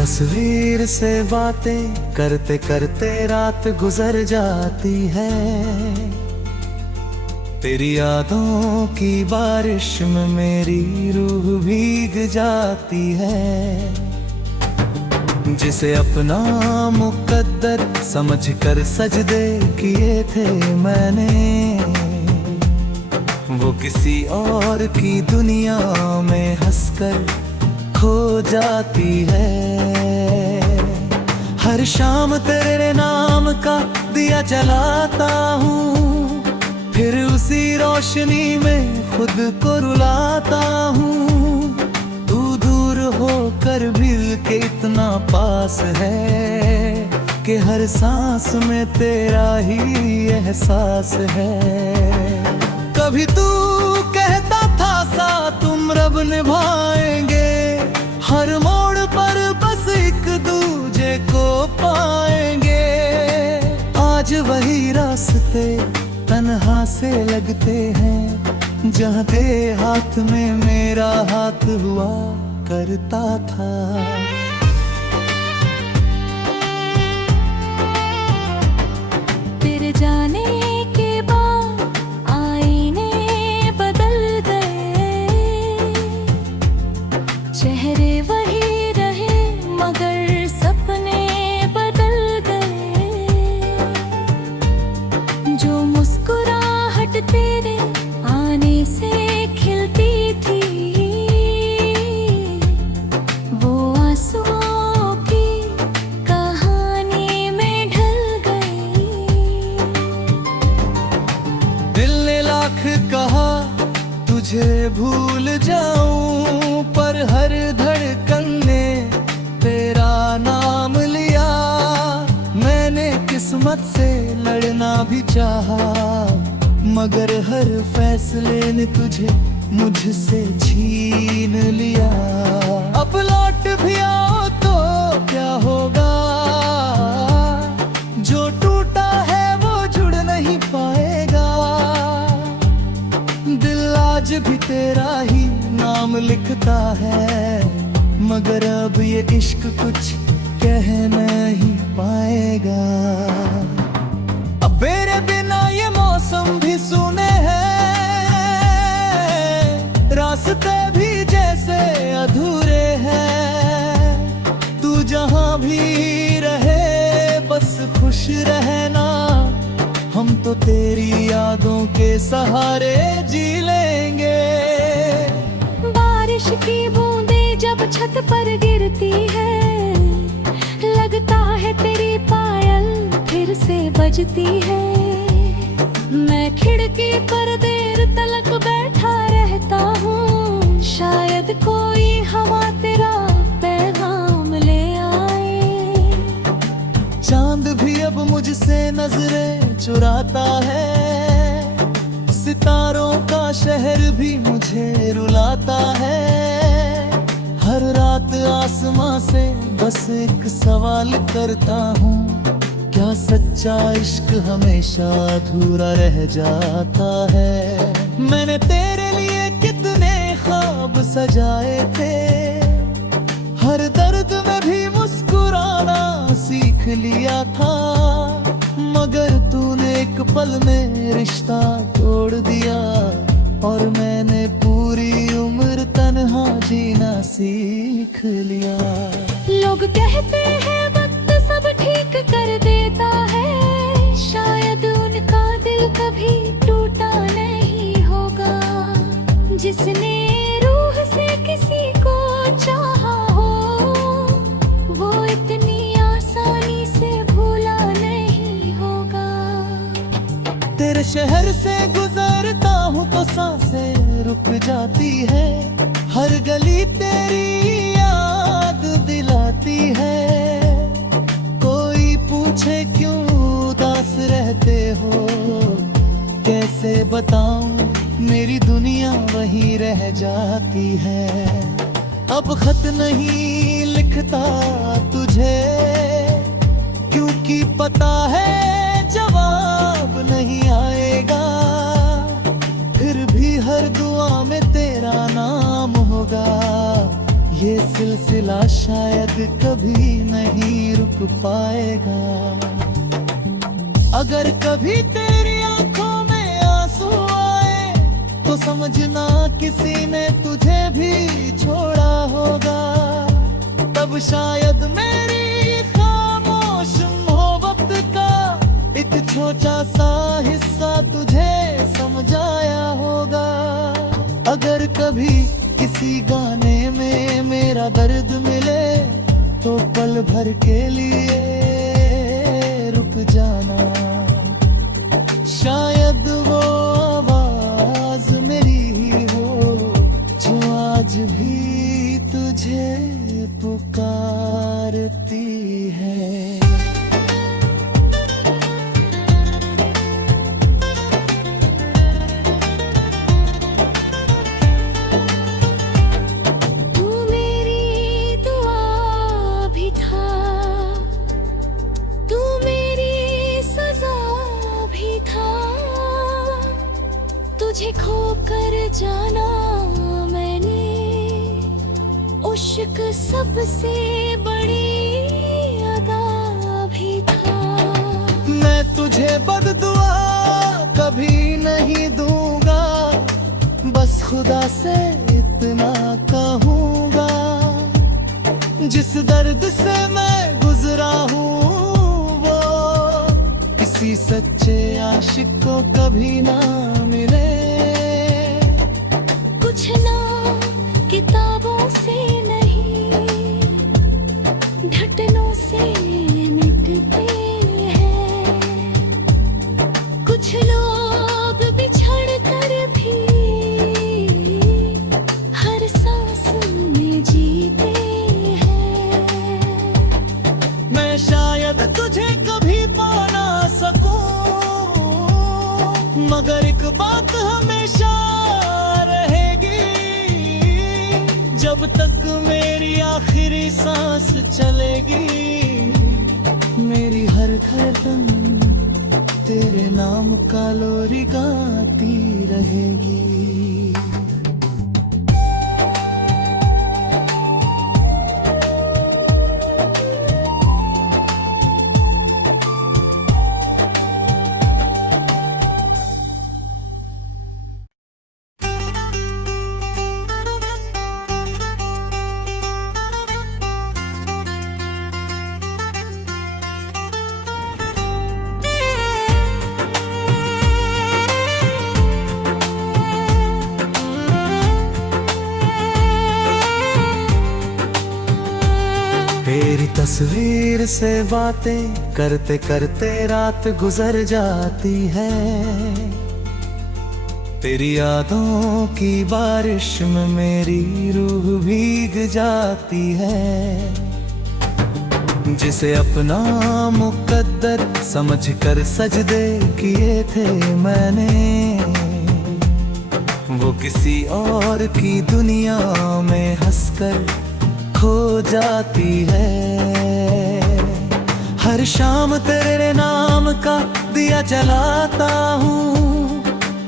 तस्वीर से बातें करते करते रात गुजर जाती है। तेरी यादों की बारिश में मेरी रूह भीग जाती है। जिसे अपना मुकद्दर समझकर सजदे किए थे मैंने, वो किसी और की दुनिया में हंसकर खो जाती है। हर शाम तेरे नाम का दिया जलाता हूँ, फिर उसी रोशनी में खुद को रुलाता हूँ। तू दूर होकर भी के इतना पास है कि हर सांस में तेरा ही एहसास है। कभी तू कहता था साथ तुम रब निभाएंगे, हर मोड़ पर बस एक दूजे को पाएंगे। आज वही रास्ते तन्हा से लगते हैं, जहाँ तेरे हाथ में मेरा हाथ हुआ करता था। तेरे जाने के बाद आईने बदल गए, चेहरे वही रहे मगर सपने बदल गए। जो मुस्कुराहट तेरे आने से खिलती थी, वो आंसुओं की कहानी में ढल गई। दिल ने लाख कहा तुझे भूल जाऊं, पर हर धड़कन ने तेरा नाम लिया। मैंने किस्मत से लड़ना भी चाहा, मगर हर फैसले ने तुझे मुझसे छीन लिया। अब लौट भी आओ तो क्या होगा, जो टूटा है वो जुड़ नहीं पाएगा। दिल आज भी तेरा ही नाम लिखता है, मगर अब ये इश्क कुछ कह नहीं पाएगा। अब मेरे बिना ये मौसम भी सूने हैं, रास्ते भी जैसे अधूरे हैं। तू जहां भी रहे बस खुश रहना, हम तो तेरी यादों के सहारे जी लेंगे। बारिश की बूंदें जब छत पर गिरती है, लगता है तेरी पायल फिर से बजती है। मैं खिड़की पर देर तलक बैठा रहता हूँ, शायद कोई हवा तेरा पैगाम ले आए। चांद भी अब मुझसे नजरें चुराता है, सितारों का शहर भी मुझे रुलाता है। हर रात आसमां से बस एक सवाल करता हूँ, क्या सच्चा इश्क हमेशा अधूरा रह जाता है। मैंने तेरे लिए कितने ख्वाब सजाए थे, हर दर्द में भी मुस्कुराना सीख लिया था। मगर तूने एक पल में रिश्ता तोड़ दिया, और मैंने पूरी उम्र तन्हा जीना सीख लिया। लोग कहते हैं वक्त सब ठीक कर देता है, शायद उनका दिल कभी टूटा नहीं होगा। जिसने रूह से किसी को चाहा हो, वो इतनी आसानी से भूला नहीं होगा। तेरे शहर से गुजरता हूँ तो सांसें रुक जाती है, हर गली तेरी याद दिलाती है। कोई पूछे क्यों उदास रहते हो, कैसे बताऊं मेरी दुनिया वही रह जाती है। अब खत नहीं लिखता तुझे, क्योंकि पता है जवाब नहीं आएगा। फिर भी हर दुआ में तेरा नाम होगा, ये सिलसिला शायद कभी नहीं रुक पाएगा। अगर कभी तेरी आंखों में आंसू आए तो समझना किसी ने तुझे भी छोड़ा होगा। तब शायद मेरी खामोश मोहब्बत का एक छोटा सा हिस्सा तुझे समझाया होगा। अगर कभी किसी गाने में मेरा दर्द मिले तो पल भर के लिए रुक जाना। शायद वो आवाज मेरी ही हो जो आज भी तुझे पुकारती है। तुझे खोकर जाना मैंने, इश्क सबसे बड़ी अदा भी था। मैं तुझे बददुआ कभी नहीं दूंगा, बस खुदा से इतना कहूंगा। जिस दर्द से मैं गुजरा हूँ वो किसी सच्चे आशिक को कभी ना मिले। कुछ ना किताबों से नहीं, ढटनों से मिटते हैं। कुछ लोग बिछड़ कर भी हर सांस में जीते हैं। मैं शायद तुझे कभी पा ना सकूं, मगर एक बात हमेशा रहेगी। जब तक मेरी आखिरी सांस चलेगी, मेरी हर धड़कन तेरे नाम का लोरी गाती रहेगी। तेरी तस्वीर से बातें करते करते रात गुजर जाती है। तेरी यादों की बारिश में मेरी रूह भीग जाती है। जिसे अपना मुकद्दर समझकर सजदे किए थे मैंने, वो किसी और की दुनिया में हंसकर खो जाती है। हर शाम तेरे नाम का दिया जलाता हूँ,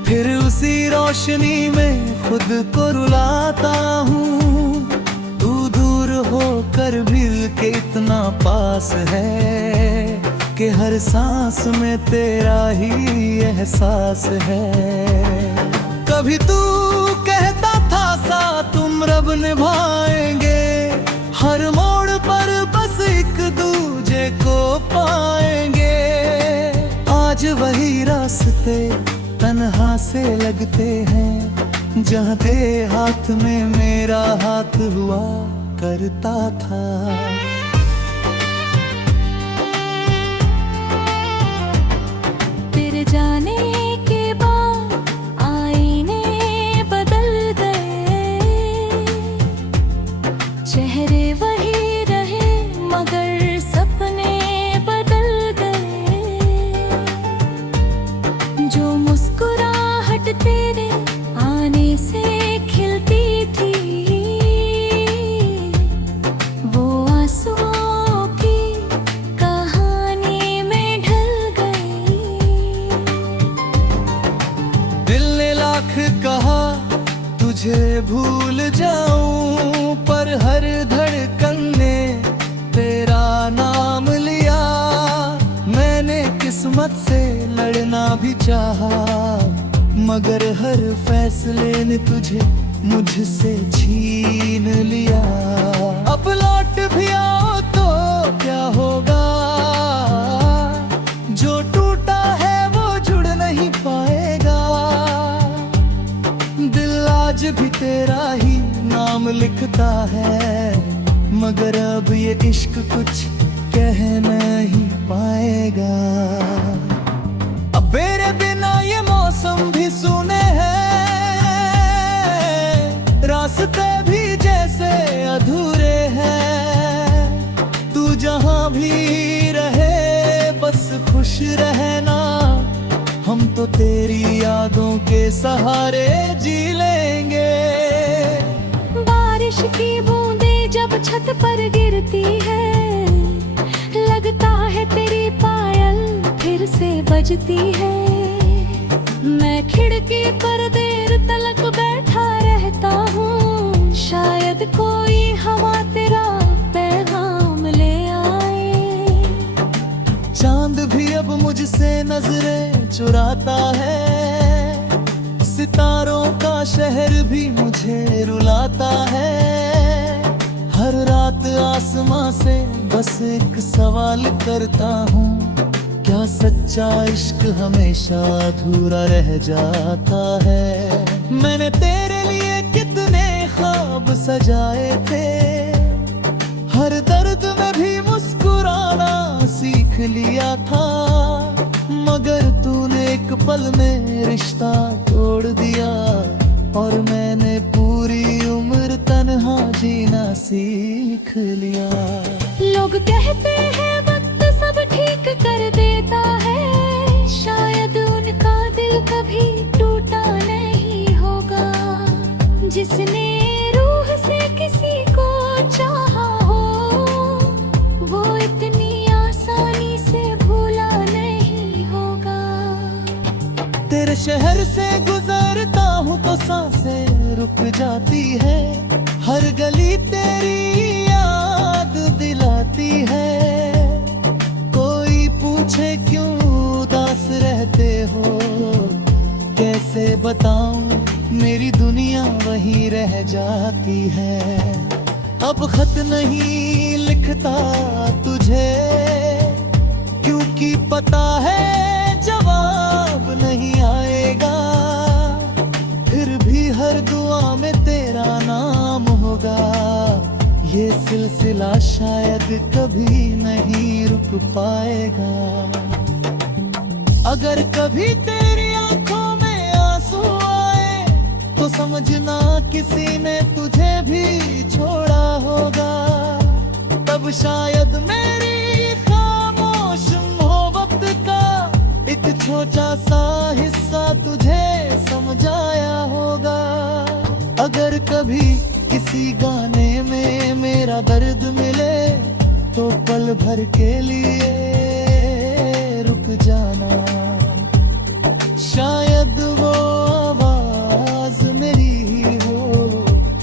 फिर उसी रोशनी में खुद को रुलाता हूँ। तू दूर होकर भी के इतना पास है कि हर सांस में तेरा ही एहसास है। कभी तू कहता था साथ तुम रब निभाएंगे, हर मोड़ पर बस एक दूजे को पाएंगे। आज वही रास्ते तन्हा से लगते हैं, जहाँ तेरे हाथ में मेरा हाथ हुआ करता था। तेरे जाने के बाद आईने बदल गए, चेहरे वही रहे मगर सपने बदल गए। जो मुस्कुराहट तेरे आने से खिलती थी, वो आंसुओं की कहानी में ढल गई। दिल ने लाख कहा तुझे भूल जाऊं, पर हर धड़कन ने तेरा नाम लिया। मैंने किस्मत से लड़ना भी चाहा, मगर हर फैसले ने तुझे मुझसे छीन लिया। अब लौट भी आओ तो क्या होगा, जो टूटा है वो जुड़ नहीं पाएगा। दिल आज भी तेरा ही नाम लिखता है, मगर अब ये इश्क कुछ कह नहीं पाएगा। अब मेरे बिना ये मौसम भी सूने हैं, रास्ते भी जैसे अधूरे हैं। तू जहां भी रहे बस खुश रहना, हम तो तेरी यादों के सहारे जी लेंगे। बारिश की बूंदें जब छत पर गिरती है, लगता है तेरी पायल फिर से बजती है। मैं खिड़की पर देर तलक बैठा रहता हूँ, शायद कोई हवा तेरा पैगाम ले आए। चांद भी अब मुझसे नजरें चुराता है, सितारों का शहर भी मुझे रुलाता है। हर रात आसमां से बस एक सवाल करता हूँ, क्या सच्चा इश्क हमेशा अधूरा रह जाता है। मैंने तेरे लिए कितने ख्वाब सजाए थे, हर दर्द में भी मुस्कुराना सीख लिया था। मगर तूने एक पल में रिश्ता तोड़ दिया, और मैंने पूरी उम्र तन्हा जीना सीख लिया। लोग कहते हैं वक्त सब ठीक कर देता है, शायद उनका दिल कभी टूटा नहीं होगा। जिसने रूह से किसी को चाहा हो, वो इतनी आसानी से भूला नहीं होगा। तेरे शहर से गुजरता हूँ तो सांसें रुक जाती है, हर गली तेरी याद दिलाती है। कोई पूछे क्यों उदास रहते हो, कैसे बताऊं मेरी दुनिया वही रह जाती है। अब खत नहीं लिखता तुझे, क्योंकि पता है जवाब नहीं आएगा। फिर भी हर दुआ में तेरा नाम होगा, ये सिलसिला शायद कभी नहीं रुक पाएगा। अगर कभी तेरी आंखों में आंसू आए, तो समझना किसी ने तुझे भी छोड़ा होगा। तब शायद मेरी खामोश मोहब्बत का एक छोटा सा हिस्सा तुझे समझाया होगा। अगर कभी किसी गाने में मेरा दर्द मिले, तो पल भर के लिए रुक जाना। शायद वो आवाज मेरी ही हो,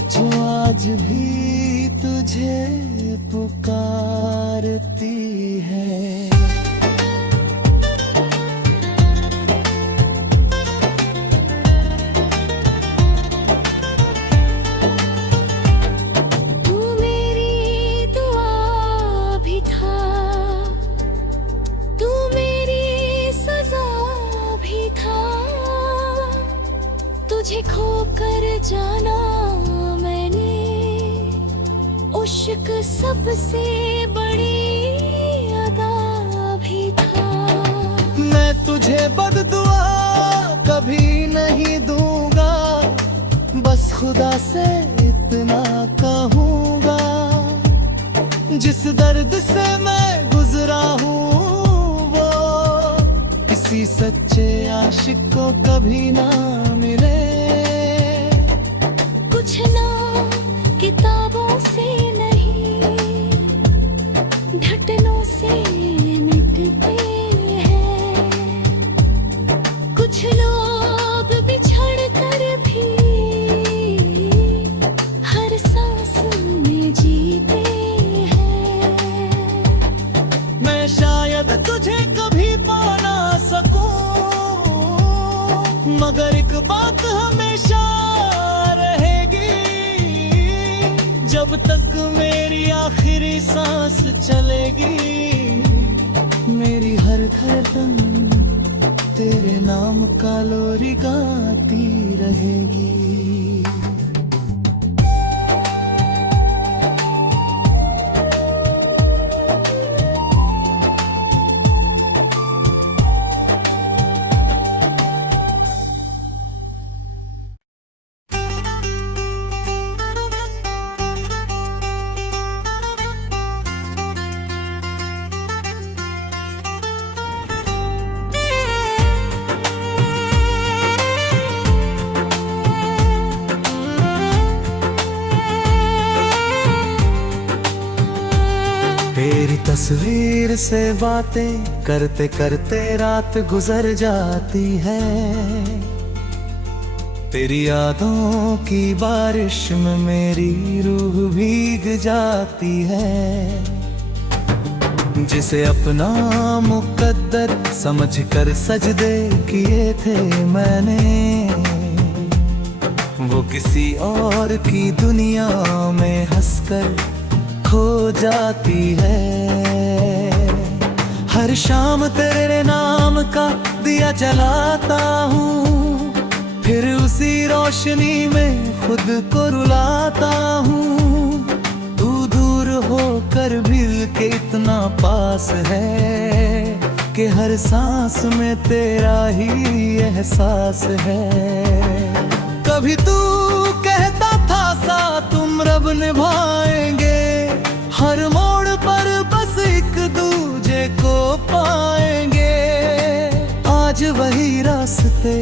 जो आज भी तुझे पुकारती है। तुझे खोकर जाना मैंने, इश्क सबसे बड़ी अदा भी था। मैं तुझे बददुआ कभी नहीं दूंगा, बस खुदा से इतना कहूंगा। जिस दर्द से मैं गुजरा हूँ, वो किसी सच्चे आशिक को कभी ना मिले। कुछ ना किताबों से नहीं, घटनों से मिटते हैं। कुछ लोग बिछड़ कर भी आखिरी सांस चलेगी, मेरी हर धड़कन तेरे नाम का लोरी गाती रहेगी। तेरी तस्वीर से बातें करते करते रात गुजर जाती है, तेरी यादों की बारिश में मेरी रूह भीग जाती है। जिसे अपना मुकद्दर समझकर सजदे किए थे मैंने, वो किसी और की दुनिया में हंसकर खो जाती है। हर शाम तेरे नाम का दिया जलाता हूँ, फिर उसी रोशनी में खुद को रुलाता हूँ। तू दूर होकर भी के इतना पास है कि हर सांस में तेरा ही एहसास है। कभी तू कहता था साथ तुम रब निभाएंगे, हर मोड़ पर बस एक दूजे को पाएंगे। आज वही रास्ते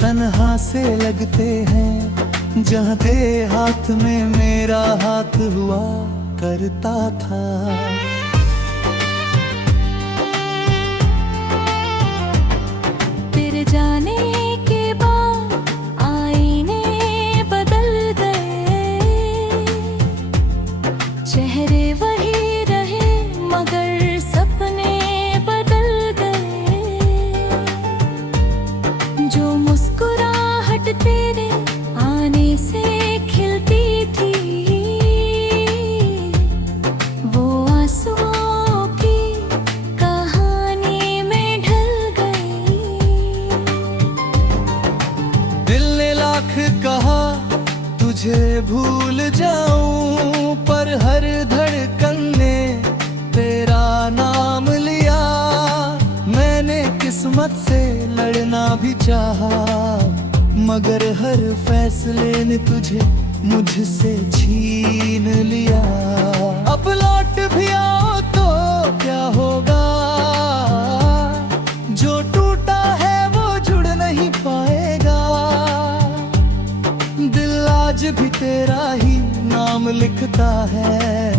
तन्हा से लगते हैं, जहाँ तेरे हाथ में मेरा हाथ हुआ करता था। तेरे जाने के बाद आईने बदल गए, चेहरे वही रहे मगर सपने बदल गए। जो मुस्कुराहट तेरे आने से खिलती थी, वो आंसुओं की कहानी में ढल गई। दिल ने लाख कहा तुझे भूल जाऊं, पर हर धड़कन ने तेरा नाम लिया। मैंने किस्मत से लड़ना भी चाहा, मगर हर फैसले ने तुझे मुझसे छीन लिया। अब लौट भी आओ तो क्या होगा, जो टूटा है वो जुड़ नहीं पाएगा। दिल आज भी तेरा ही नाम लिखता है,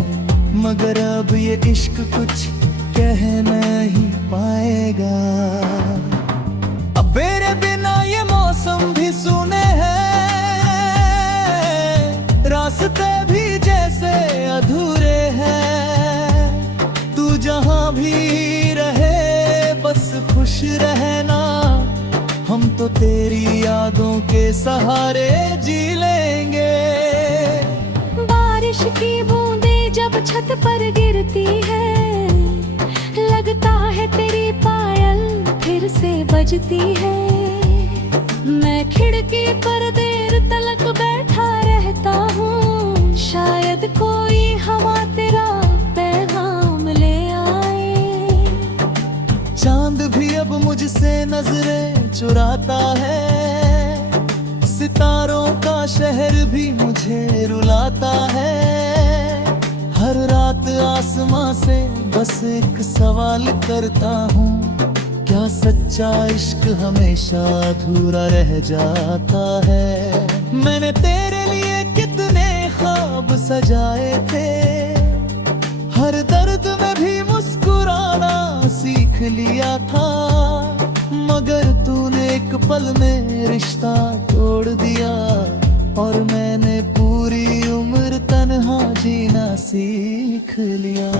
मगर अब ये इश्क कुछ कह नहीं पाएगा। अब मेरे बिना ये मौसम भी सूने हैं, रास्ते भी जैसे अधूरे हैं। तू जहां भी रहे बस खुश रहना, हम तो तेरी यादों के सहारे जी लेंगे। बारिश की बूंदें जब छत पर गिरती है, लगता है तेरी पायल फिर से बजती है। मैं खिड़की पर देर तलक बैठा रहता हूँ, शायद कोई हवा तेरा पैगाम ले आए। चांद भी अब मुझसे नजरें चुराता है, सितारों का शहर भी मुझे रुलाता है। हर रात आसमां से बस एक सवाल करता हूँ, क्या सच्चा इश्क हमेशा अधूरा रह जाता है। मैंने तेरे लिए कितने ख्वाब सजाए थे, हर दर्द में भी मुस्कुराना सीख लिया था। मगर तूने एक पल में रिश्ता तोड़ दिया, और मैंने पूरी उम्र तन्हा जीना सीख लिया।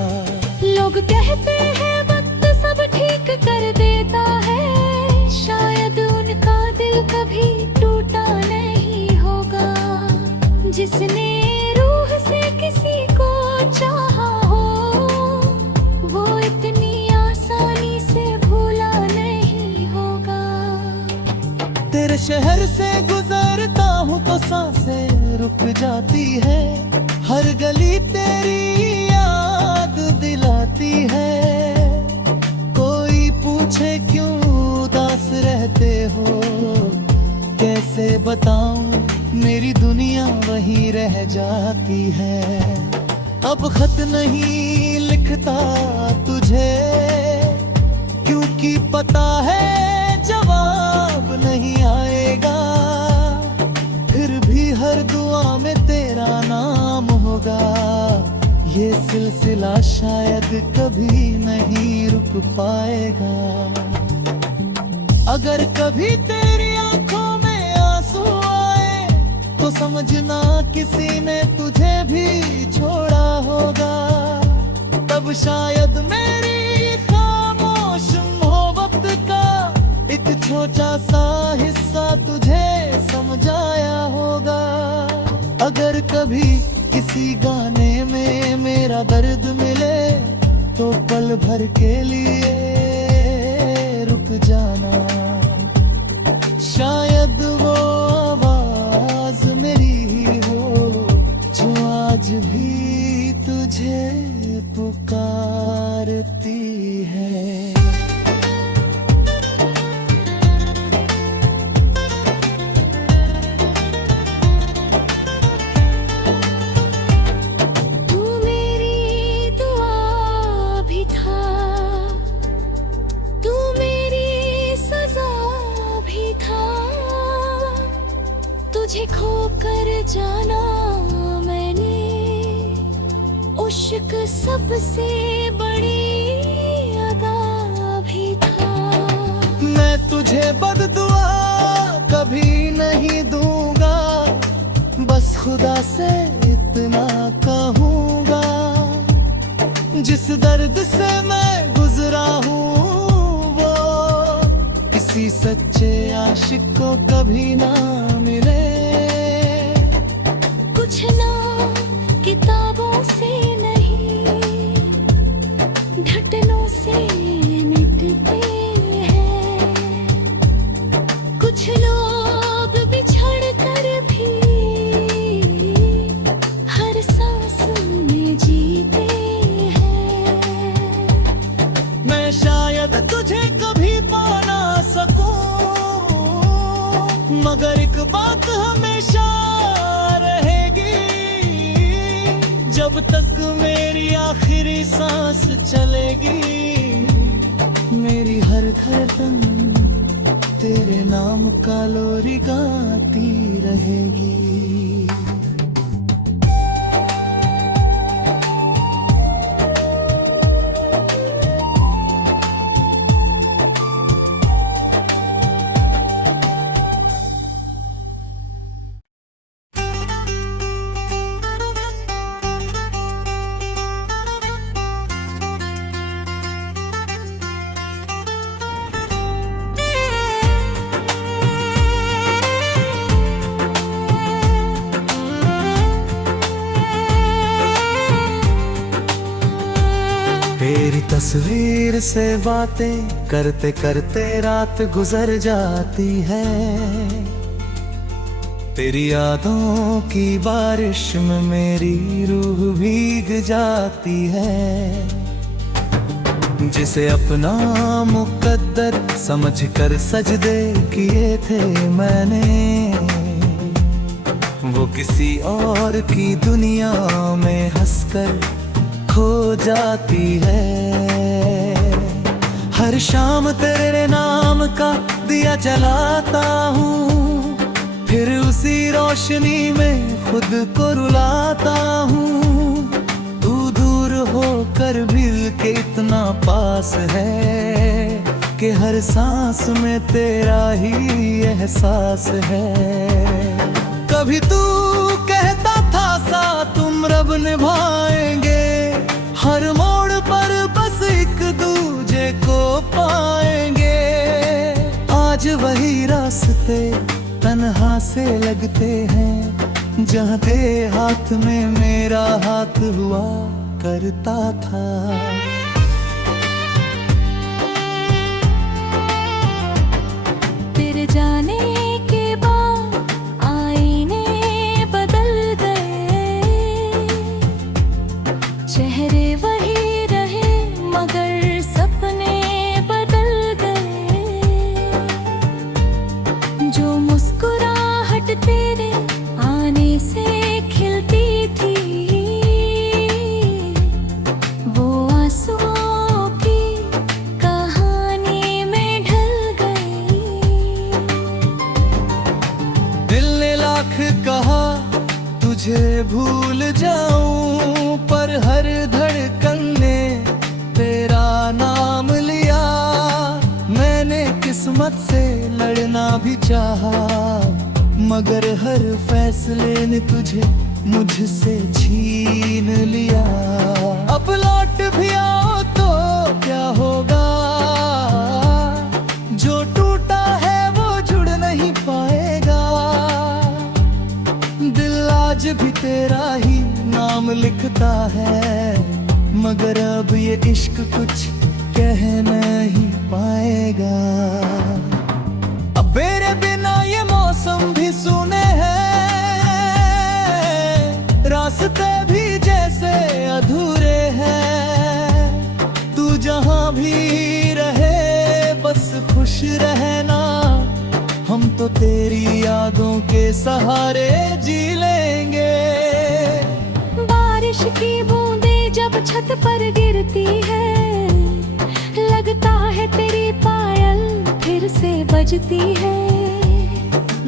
लोग कहते हैं वक्त सब ठीक कर देता है, शायद उनका दिल कभी टूटा नहीं होगा। जिसने रूह से किसी को चाहा से गुजरता हूँ तो सांसें रुक जाती है, हर गली तेरी याद दिलाती है। कोई पूछे क्यों उदास रहते हो, कैसे बताऊं मेरी दुनिया वही रह जाती है। अब खत नहीं लिखता तुझे, क्योंकि पता है जवाब नहीं आएगा। फिर भी हर दुआ में तेरा नाम होगा, ये सिलसिला शायद कभी नहीं रुक पाएगा। अगर कभी तेरी आंखों में आंसू आए तो समझना किसी ने तुझे भी छोड़ा होगा। तब शायद मेरी खामोश मोहब्बत का एक छोटा सा हिस्सा तुझे समझाया होगा। अगर कभी किसी गाने में मेरा दर्द मिले तो पल भर के लिए रुक जाना, शायद वो आवाज मेरी ही हो जो आज भी तुझे पुकारती है। तू मेरी दुआ भी था, तू मेरी सजा भी था। तुझे खोकर जाना मैंने, इश्क सबसे बड़ी अदा भी था। मैं तुझे बददुआ कभी नहीं दूंगा, बस खुदा से इतना कहूंगा। जिस दर्द से मैं गुजरा हूँ वो किसी सच्चे आशिक को कभी ना मिले। कुछ ना किताबों से नहीं, घटनों से मिटते हैं। कुछ लोग बिछड़ कर भी हर सांस में जीते हैं। मैं शायद तुझे कभी पा ना सकूं, मगर एक बात हमेशा रहेगी, जब तक मेरी आखिरी सांस चलेगी। मेरी हर धड़कन तेरे नाम का लोरी गाती रहेगी। तेरी तस्वीर से बातें करते करते रात गुजर जाती है। तेरी यादों की बारिश में मेरी रूह भीग जाती है। जिसे अपना मुकद्दर समझकर सजदे किए थे मैंने, वो किसी और की दुनिया में हंसकर खो जाती है। हर शाम तेरे नाम का दिया जलाता हूँ, फिर उसी रोशनी में खुद को रुलाता हूँ। तू दूर होकर भी के इतना पास है कि हर सांस में तेरा ही एहसास है। कभी तू कहता था साथ तुम रब निभाएंगे, हर मोड़ पर बस एक दूजे को पाएंगे। आज वही रास्ते तन्हा से लगते हैं, जहाँ तेरे हाथ में मेरा हाथ हुआ करता था। तेरे जाने के बाद लाख कहा तुझे भूल जाऊं, पर हर धड़कन ने तेरा नाम लिया। मैंने किस्मत से लड़ना भी चाहा, मगर हर फैसले ने तुझे मुझसे छीन लिया। अब लौट भी आओ तो क्या होगा, जो टूटा है वो जुड़ नहीं पाएगा। दिल आज भी तेरा ही नाम लिखता है, मगर अब ये इश्क कुछ कह नहीं पाएगा। अब मेरे बिना ये मौसम भी सूने हैं, रास्ते भी जैसे अधूरे हैं। तू जहां भी रहे बस खुश रहना, हम तो तेरी यादों के सहारे जी लेंगे। बारिश की बूंदें जब छत पर गिरती है, लगता है तेरी पायल फिर से बजती है।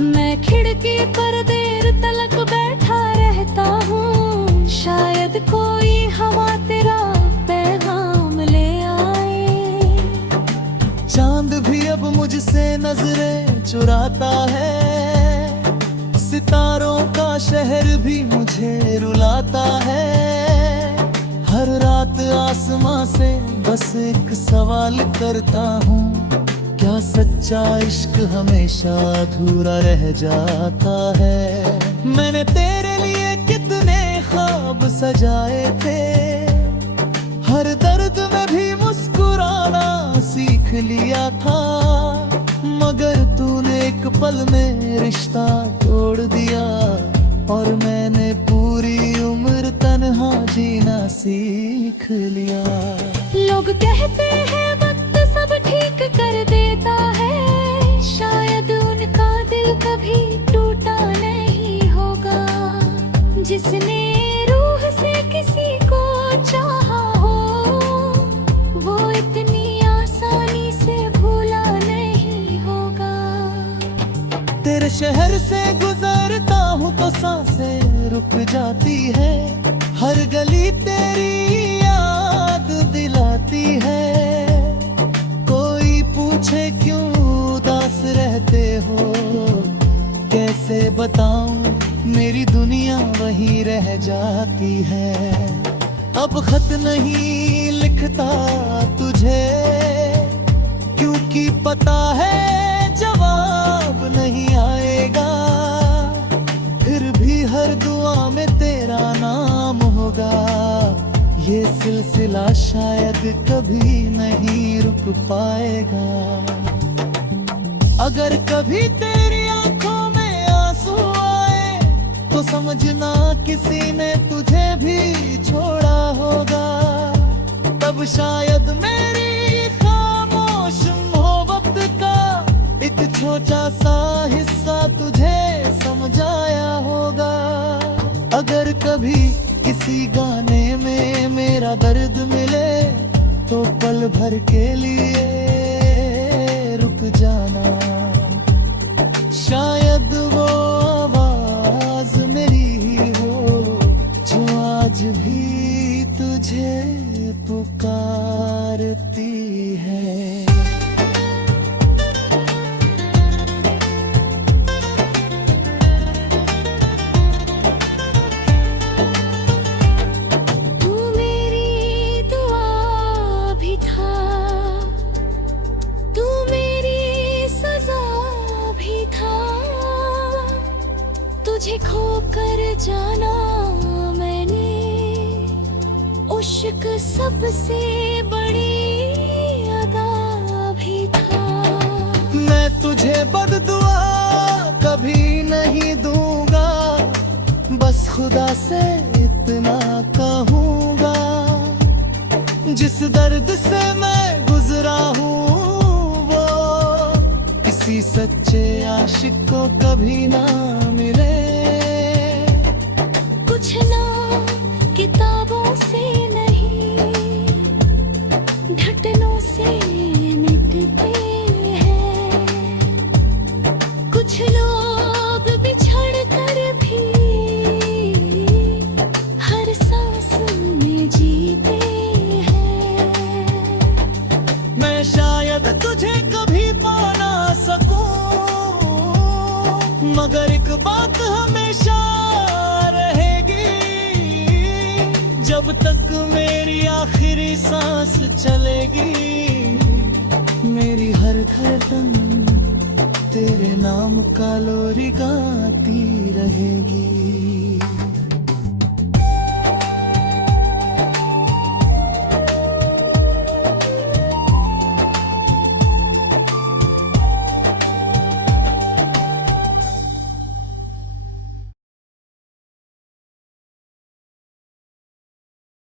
मैं खिड़की पर देर तलक बैठा रहता हूँ, शायद कोई हवा तेरा पैगाम ले आए। चांद भी अब मुझसे नजरें चुराता है, सितारों का शहर भी मुझे रुलाता है। हर रात आसमां से बस एक सवाल करता हूँ, क्या सच्चा इश्क हमेशा अधूरा रह जाता है। मैंने तेरे लिए कितने ख्वाब सजाए थे, हर दर्द में भी मुस्कुराना सीख लिया था। मगर तूने एक पल में रिश्ता तोड़ दिया, और मैंने पूरी उम्र तन्हा जीना सीख लिया। लोग कहते हैं वक्त सब ठीक कर देता है, शायद उनका दिल कभी टूटा नहीं होगा। जिसने रूह से किसी को चाहा हो, वो इतनी आसानी से भूला नहीं होगा। तेरे शहर से गुजरता हूँ तो सांसें रुक जाती है, हर गली तेरी याद दिलाती है। कोई पूछे क्यों उदास रहते हो, कैसे बताऊं मेरी दुनिया वही रह जाती है। अब खत नहीं लिखता तुझे, क्योंकि पता है जवाब नहीं आएगा। फिर भी हर दुआ में तेरा नाम होगा, ये सिलसिला शायद कभी नहीं रुक पाएगा। अगर कभी तेरी आंखों में आंसू आए तो समझना किसी ने तुझे भी छोड़ा होगा। तब शायद मेरी खामोश मोहब्बत का एक छोटा सा हिस्सा तुझे समझाया होगा। अगर कभी किसी गाने में मेरा दर्द मिले तो पल भर के लिए रुक जाना, शायद वो आवाज मेरी ही हो जो आज भी तुझे पुकारती है। तुझे खोकर जाना मैंने, इश्क सबसे बड़ी अदा भी था। मैं तुझे बददुआ कभी नहीं दूंगा, बस खुदा से इतना कहूंगा, जिस दर्द से मैं गुजरा हूँ वो किसी सच्चे आशिक को कभी ना मिले। कुछ ना किताबों से नहीं, घटनों से मिटते हैं। कुछ लोग बिछड़ कर तक मेरी आखिरी सांस चलेगी, मेरी हर धड़कन तेरे नाम का लोरी गाती रहेगी।